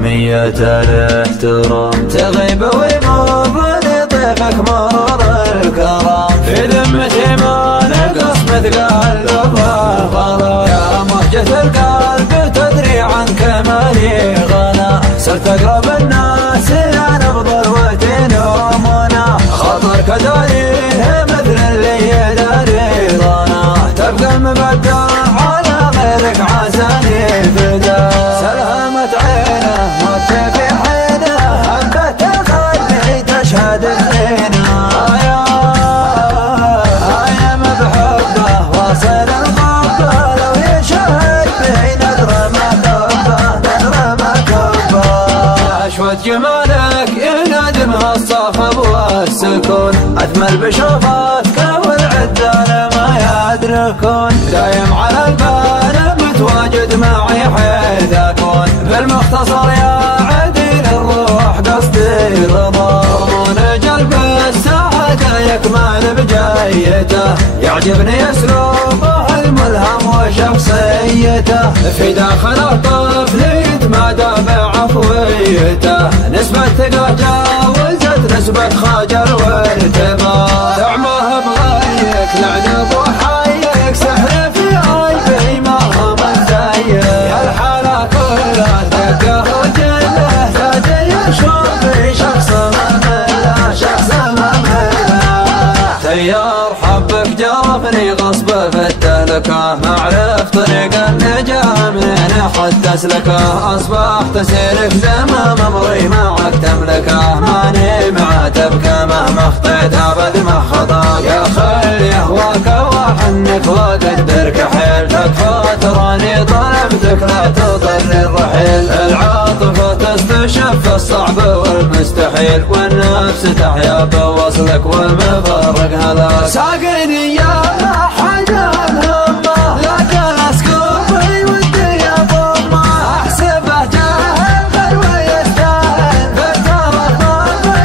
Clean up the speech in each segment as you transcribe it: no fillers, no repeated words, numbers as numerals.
كمية الاحترام، تغيب ويمر لطيفك مرور الكرام، في ذمتي ما نقص مثقال الغلا، يا مهجة القلب تدري عن كمالي غلا، صرت اقرب الناس يا نبض الوتين ومنى، خاطرك داريه مثل اللي يداري ظنا، تبقى المبدع على غيرك عساني فدا، سلامة عينه مت في حينه حبة القلب تشهد الزينة، يا مبحوبه واصل القبه لو يشهد به نذر ما كبه، أشوت جمالك ينادمها الصخب والسكون، أثمل بشوفاتك والعدال ما يدركون، دايم على البال متواجد معي حيث أكون، بالمختصر يا عديل الروح قصدي رضا، ضمون قلب السعادة يكمل بجايته، يعجبني أسلوبه الملهم وشخصيته، في داخل الطفل يتمادى بعفويته، نسبة ثقة جاوزت نسبة خجل وارتباط، طعمه بغيك لعن ابو حيك، سحر في قلبي ما هو من زيك، يا الحالة كلها دقه وجله، تاج يشوف في شخص ممله، شخص ممله، تيار حبك جرفني غصب في التهلكه، ما عرفت طريق النجاة منين حتى اسلكه، اصبحت اسيرك زمام امري معك تملكه، ماني معاتبك مهما خطيت ابد ما خطاك، يا خل يهواك واحنك واقدرك حيل، تكفى تراني طلبتك لا تضر الرحيل، العاطفة تستشف الصعب والمستحيل، والنفس تحيا بوصلك والمفارق هلاك، ساقني يا حاجة الهمة لكن اسكب في ودي اضمه، احسبه جاهل غير ويستاهل، بالترك ما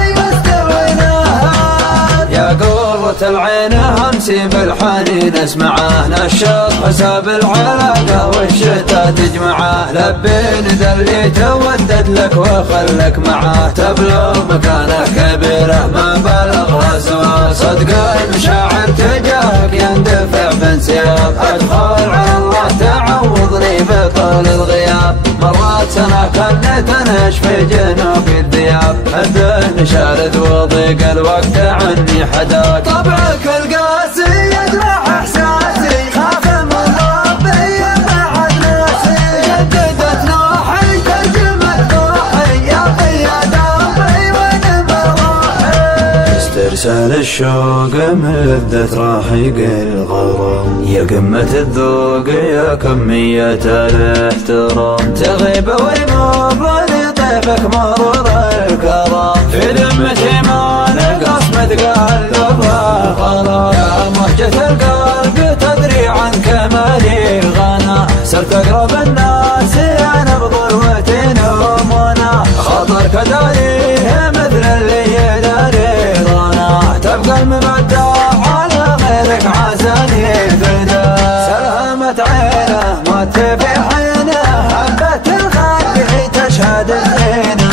يستوي نهار، يا قرة العين همسي بالحنين اسمعه، نشط حساب العلاقة والشتا تجمعه، لبين ذا اللي تودد لك وخلك معاه، تبلغ مكانه كبيره ما بلغها سوا، صدق المشاعر تجاهك يندفع بانسياب، ادخل على الله تعوضني بطول الغياب، مرات سنة كنت انش في جنوب الذياب، الذهن شارد وضيق الوقت عني حداك، طبعك القاسي يجرح احساسي، خاف من ربي يبعد ناسي، جددت نوحي ترجمت روحي، يا قياد ربي وين بروحي، استرسال الشوق مدة راحق الغرام، يا قمة الذوق يا كمية الاحترام، تغيب ويمر لطيفك مرور الكرام، في ذمتي ما نقص مثقال الغلا، يا مهجة القلب تدري عن كمالي غلا، صرت اقرب الناس يا نبض الوتين ومنى، خاطرك داريه مثل اللي يداري ظنا، تبقى المبدع على غيرك عساني فدا، سلامة عينه مت في حينه حبة القلب تشهد الزينة،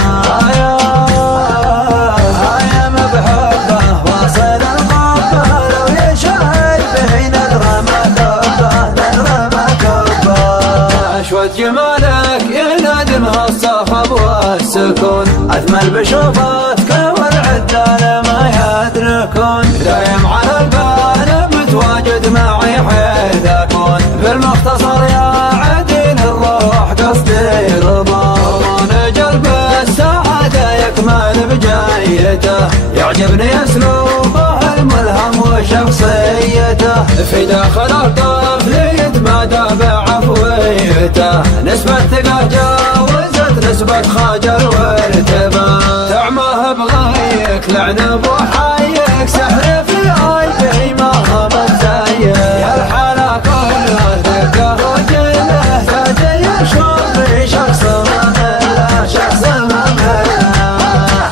يا مبحوبه واصل القبه لو يشهد به نذر ما كبه، اشوت جمالك ينادمها الصخب والسكون، اثمل بشوفاتك والعدال ما يدركون، دايم على البال متواجد معي حيث اكون، بالمختصر يا عديل الروح قصدي رضا، ضمون قلب السعادة يكمل بجايته، يعجبني اسلوبه الملهم وشخصيته، في داخل الطفل يتمادى بعفويته، نسبة ثقة جاوزت نسبة خجل وارتباط، طعمه بغيك لعن ابو حيك، سحر في قلبي ما هو من زيك، يا الحالة كلها دقه وجله، تاج يشوف في شخص ممله، شخص ممله،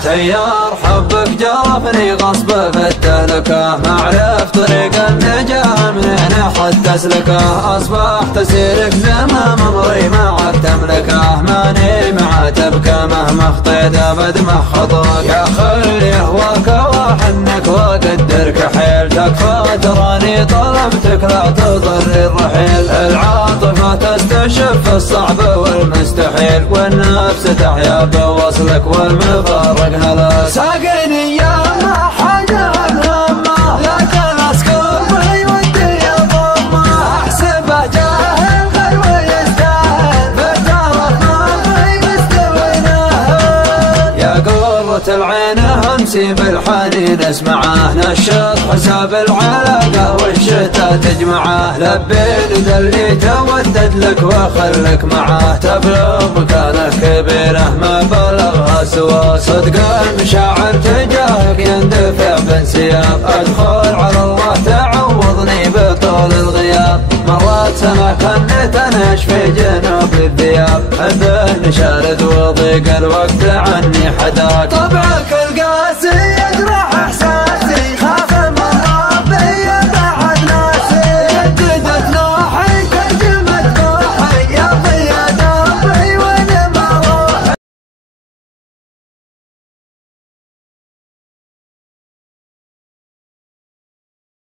تيار حبك جرفني غصب في التهلكه، ما عرفت طريق النجاة منين حتى اسلكه، اصبحت اسيرك زمام امري معك تملكه، ماني معاتبك ما تبكى مهما خطيت ابد ما خطاك. يا خير يهواك واحنك واقدرك حيل، تكفى تراني طلبتك لا تضر الرحيل. العاطفة تستشف الصعب والمستحيل، والنفس تحيا بوصلك والمفارق هلاك. ساقني يا ما حدا همه، لكن اسكب ودي يضمه. احسبه جاهل غير ويستاهل، بالتعرف ما في مستوي نهل. يا قرة العين امسي بالحنين اسمعه، نشط حساب العلاقة والشتا تجمعه. لبي دليت ودد لك واخلك معاه، تبلغ مكانه كبيره ما بلغها سوا. صدق المشاعر تجاهك يندفع بانسياب، ادخل على الله تعوضني بطول الغياب. مرات سما كنت انهش في جنوب الذياب، حب شارد وضيق الوقت عني حداك. طبعك القاسي يجرح احسان